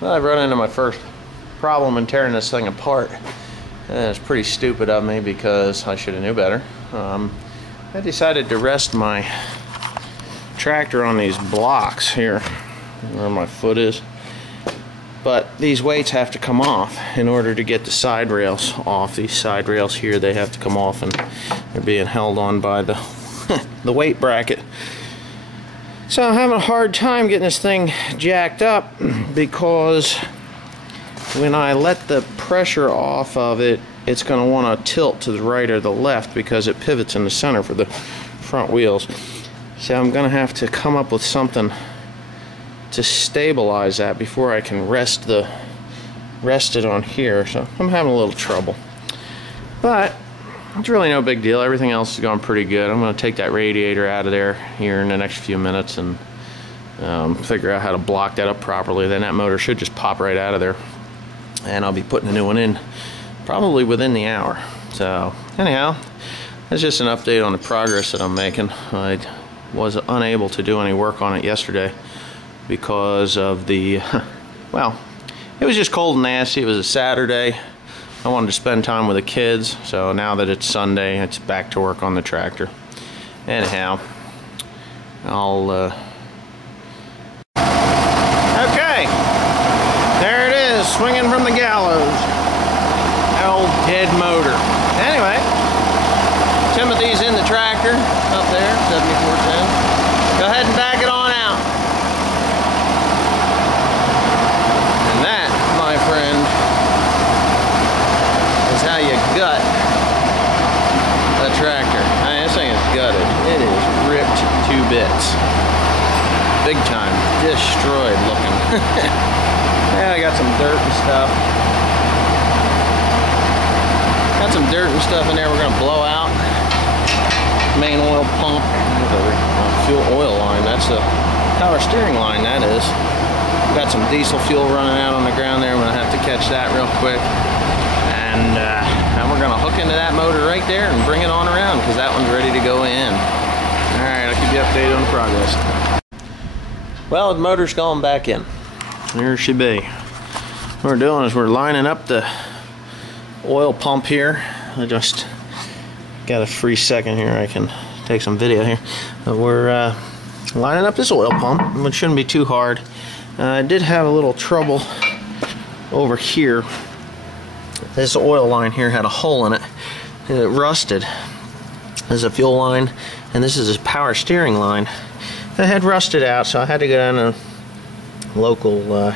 Well, I've run into my first problem in tearing this thing apart. And it's pretty stupid of me because I should have knew better. I decided to rest my tractor on these blocks here, where my foot is. But these weights have to come off in order to get the side rails off. These side rails here, they have to come off, and they're being held on by the the weight bracket. So I'm having a hard time getting this thing jacked up because when I let the pressure off of it, it's going to want to tilt to the right or the left because it pivots in the center for the front wheels. So I'm going to have to come up with something to stabilize that before I can rest it on here. So I'm having a little trouble, but it's really no big deal. Everything else is going pretty good. I'm going to take that radiator out of there here in the next few minutes and figure out how to block that up properly. Then that motor should just pop right out of there, and I'll be putting a new one in probably within the hour. So anyhow, that's just an update on the progress that I'm making. I was unable to do any work on it yesterday because of the well, it was just cold and nasty. It was a Saturday. I wanted to spend time with the kids, so now that it's Sunday, it's back to work on the tractor. Anyhow, I'll okay, there it is, swinging from the gallows. Old dead motor. Anyway, Timothy's in the tractor up there, 7410. Go ahead and back it on out. And that, my friend, is how you gut a tractor. I mean, this thing is gutted. It is ripped to bits. Big time. Destroyed looking. Yeah, I got some dirt and stuff. Got some dirt and stuff in there we're going to blow out. Main oil pump. Fuel oil line. That's the power steering line, that is. Got some diesel fuel running out on the ground there. I'm going to have to catch that real quick. And now we're going to hook into that motor right there and bring it on around because that one's ready to go in. Alright, I'll keep you updated on the progress. Well, the motor's going back in. There she be. What we're doing is we're lining up the oil pump here. I just got a free second here. I can take some video here. We're lining up this oil pump, which shouldn't be too hard. I did have a little trouble over here. This oil line here had a hole in it. It rusted. There's a fuel line, and this is a power steering line. It had rusted out, so I had to go down to a local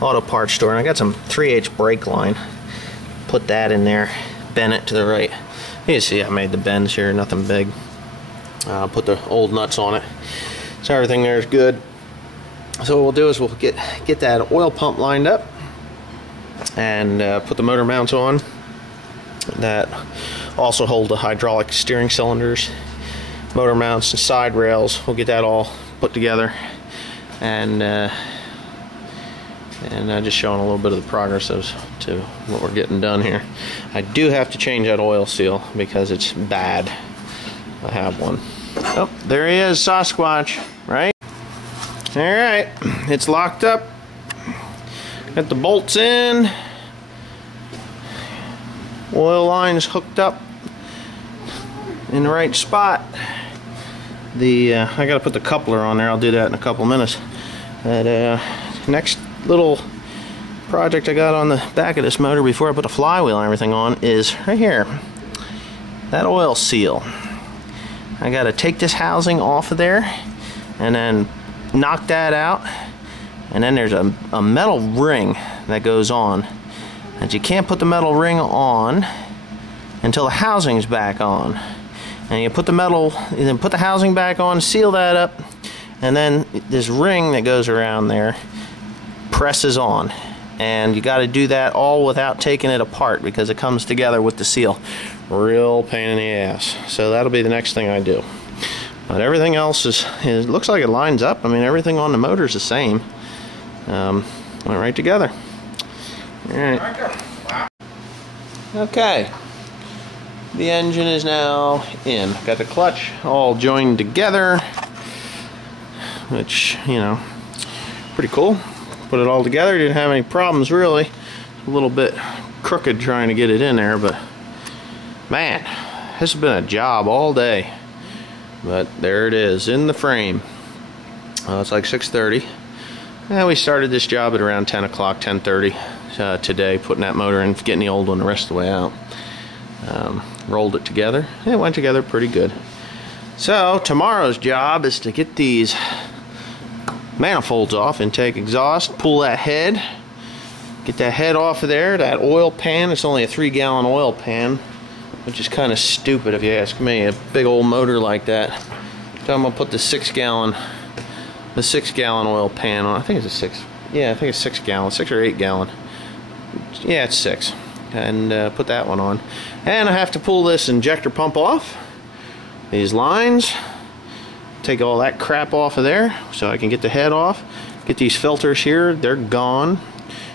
auto parts store, and I got some 3/8 brake line. Put that in there, bend it to the right. You can see I made the bends here, nothing big. Put the old nuts on it, so everything there is good. So what we'll do is we'll get that oil pump lined up and put the motor mounts on that also hold the hydraulic steering cylinders, motor mounts, and side rails. We'll get that all put together, and just showing a little bit of the progress as to what we're getting done here. I do have to change that oil seal because it's bad. I have one. Oh, there he is, Sasquatch, right? Alright, it's locked up. Got the bolts in. Oil line's hooked up in the right spot. I gotta put the coupler on there. I'll do that in a couple minutes. Next little project I got on the back of this motor before I put the flywheel and everything on is right here. That oil seal. I gotta take this housing off of there and then knock that out, and then there's a metal ring that goes on, and you can't put the metal ring on until the housing's back on. And you then put the housing back on, seal that up, and then this ring that goes around there presses on. And you got to do that all without taking it apart because it comes together with the seal. Real pain in the ass. So that'll be the next thing I do. But everything else is looks like it lines up. I mean, everything on the motor is the same. Went right together. All right. Okay. The engine is now in. Got the clutch all joined together, which, you know, pretty cool. put it all together. Didn't have any problems really. A little bit crooked trying to get it in there, but man, this has been a job all day. But there it is in the frame. It's like 6:30. And we started this job at around 10 o'clock, 10:30 today, putting that motor in, getting the old one the rest of the way out. Rolled it together. It went together pretty good. So tomorrow's job is to get these manifolds off, intake, exhaust, pull that head, get that head off of there. That oil pan, it's only a 3-gallon oil pan, which is kind of stupid if you ask me. A big old motor like that. So I'm gonna put the 6-gallon oil pan on. I think it's a 6. Yeah, I think it's 6 gallon, 6 or 8 gallon. Yeah, it's 6. And put that one on. And I have to pull this injector pump off. These lines. Take all that crap off of there so I can get the head off. Get these filters here, they're gone.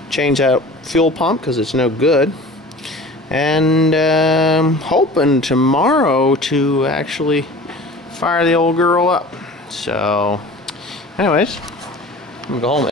Change out fuel pump because it's no good. And hoping tomorrow to actually fire the old girl up. So anyways, I'm gonna go home.